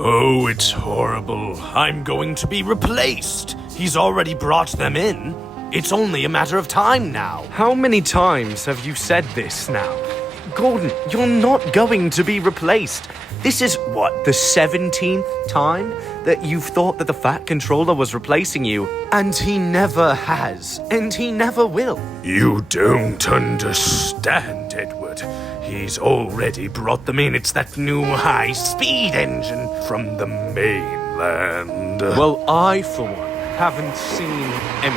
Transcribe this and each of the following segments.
Oh, it's horrible. I'm going to be replaced. He's already brought them in. It's only a matter of time now. How many times have you said this now? Gordon, you're not going to be replaced. This is, the 17th time that you've thought that the Fat Controller was replacing you, and he never has, and he never will. You don't understand, Edward. He's already brought them in. It's that new high-speed engine from the mainland. Well, I, for one, haven't seen any.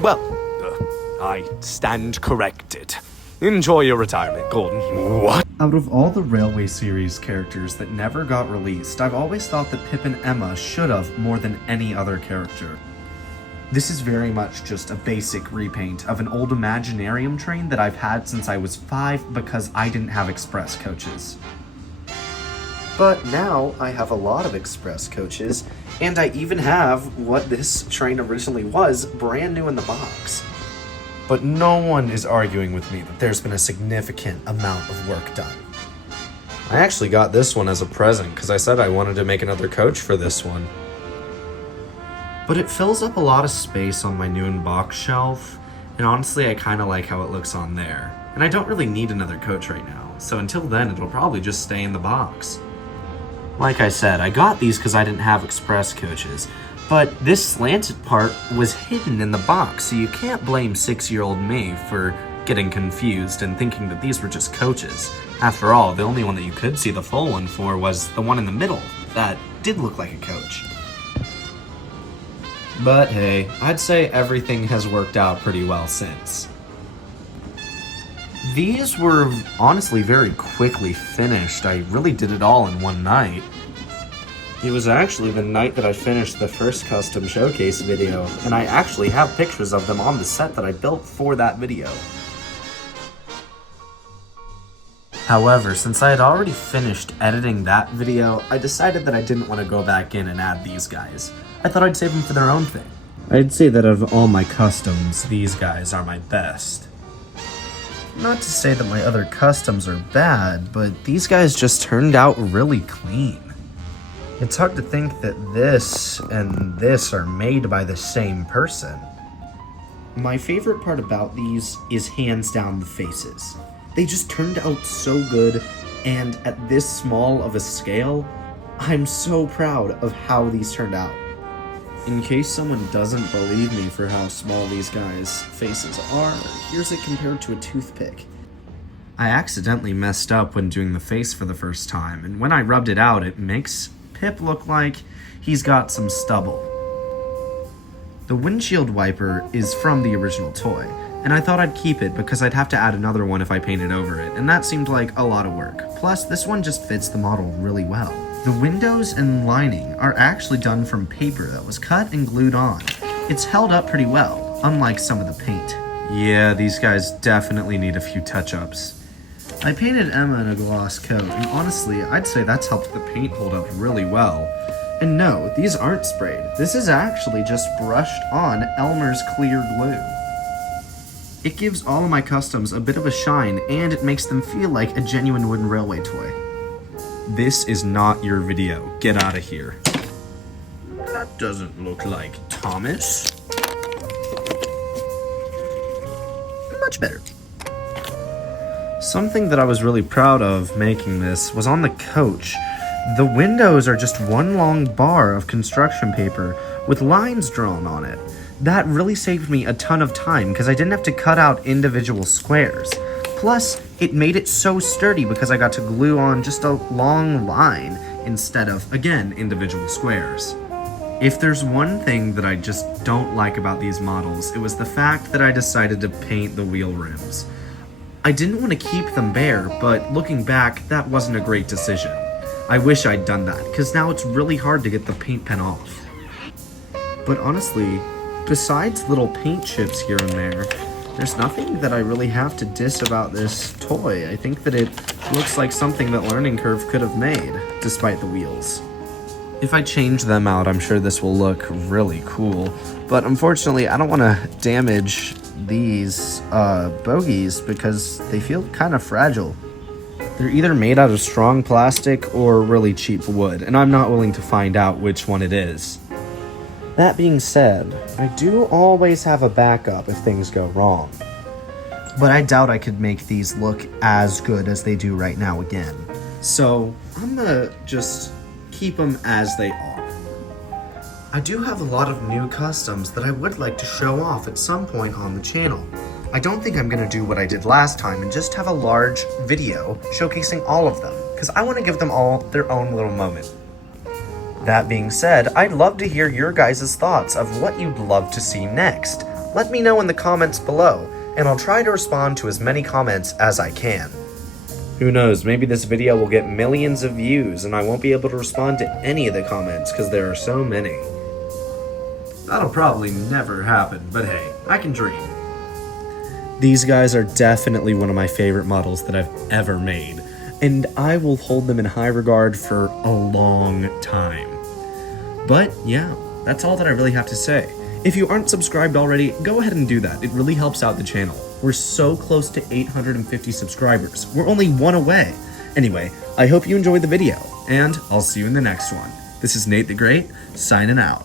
Well, I stand corrected. Enjoy your retirement, Gordon. What? Out of all the Railway series characters that never got released, I've always thought that Pip and Emma should have more than any other character. This is very much just a basic repaint of an old Imaginarium train that I've had since I was 5 because I didn't have express coaches. But now I have a lot of express coaches, and I even have what this train originally was, brand new in the box. But no one is arguing with me that there's been a significant amount of work done. I actually got this one as a present because I said I wanted to make another coach for this one. But it fills up a lot of space on my new in-box shelf, and honestly I kinda like how it looks on there. And I don't really need another coach right now, so until then it'll probably just stay in the box. Like I said, I got these because I didn't have express coaches, but this slanted part was hidden in the box, so you can't blame 6-year-old me for getting confused and thinking that these were just coaches. After all, the only one that you could see the full one for was the one in the middle that did look like a coach. But hey, I'd say everything has worked out pretty well since. These were honestly very quickly finished. I really did it all in one night. It was actually the night that I finished the first custom showcase video, and I actually have pictures of them on the set that I built for that video. However, since I had already finished editing that video, I decided that I didn't want to go back in and add these guys. I thought I'd save them for their own thing. I'd say that of all my customs, these guys are my best. Not to say that my other customs are bad, but these guys just turned out really clean. It's hard to think that this and this are made by the same person. My favorite part about these is hands down the faces. They just turned out so good, and at this small of a scale, I'm so proud of how these turned out. In case someone doesn't believe me for how small these guys' faces are, here's it compared to a toothpick. I accidentally messed up when doing the face for the first time, and when I rubbed it out, it makes Pip look like he's got some stubble. The windshield wiper is from the original toy, and I thought I'd keep it because I'd have to add another one if I painted over it, and that seemed like a lot of work. Plus, this one just fits the model really well. The windows and lining are actually done from paper that was cut and glued on. It's held up pretty well, unlike some of the paint. Yeah, these guys definitely need a few touch-ups. I painted Emma in a gloss coat, and honestly, I'd say that's helped the paint hold up really well. And no, these aren't sprayed. This is actually just brushed on Elmer's clear glue. It gives all of my customs a bit of a shine, and it makes them feel like a genuine wooden railway toy. This is not your video. Get out of here. That doesn't look like Thomas. Much better. Something that I was really proud of making this was on the coach. The windows are just one long bar of construction paper with lines drawn on it. That really saved me a ton of time because I didn't have to cut out individual squares. Plus, it made it so sturdy because I got to glue on just a long line instead of, again, individual squares. If there's one thing that I just don't like about these models, it was the fact that I decided to paint the wheel rims. I didn't want to keep them bare, but looking back, that wasn't a great decision. I wish I'd done that, because now it's really hard to get the paint pen off. But honestly, besides little paint chips here and there, there's nothing that I really have to diss about this toy. I think that it looks like something that Learning Curve could have made, despite the wheels. If I change them out, I'm sure this will look really cool, but unfortunately, I don't want to damage these bogies because they feel kind of fragile. They're either made out of strong plastic or really cheap wood, and I'm not willing to find out which one it is. That being said, I do always have a backup if things go wrong. But I doubt I could make these look as good as they do right now again. So, I'm gonna just keep them as they are. I do have a lot of new customs that I would like to show off at some point on the channel. I don't think I'm gonna do what I did last time and just have a large video showcasing all of them, because I want to give them all their own little moment. That being said, I'd love to hear your guys' thoughts of what you'd love to see next. Let me know in the comments below, and I'll try to respond to as many comments as I can. Who knows, maybe this video will get millions of views and I won't be able to respond to any of the comments because there are so many. That'll probably never happen, but hey, I can dream. These guys are definitely one of my favorite models that I've ever made, and I will hold them in high regard for a long time. But yeah, that's all that I really have to say. If you aren't subscribed already, go ahead and do that. It really helps out the channel. We're so close to 850 subscribers. We're only one away. Anyway, I hope you enjoyed the video, and I'll see you in the next one. This is Nate the Great, signing out.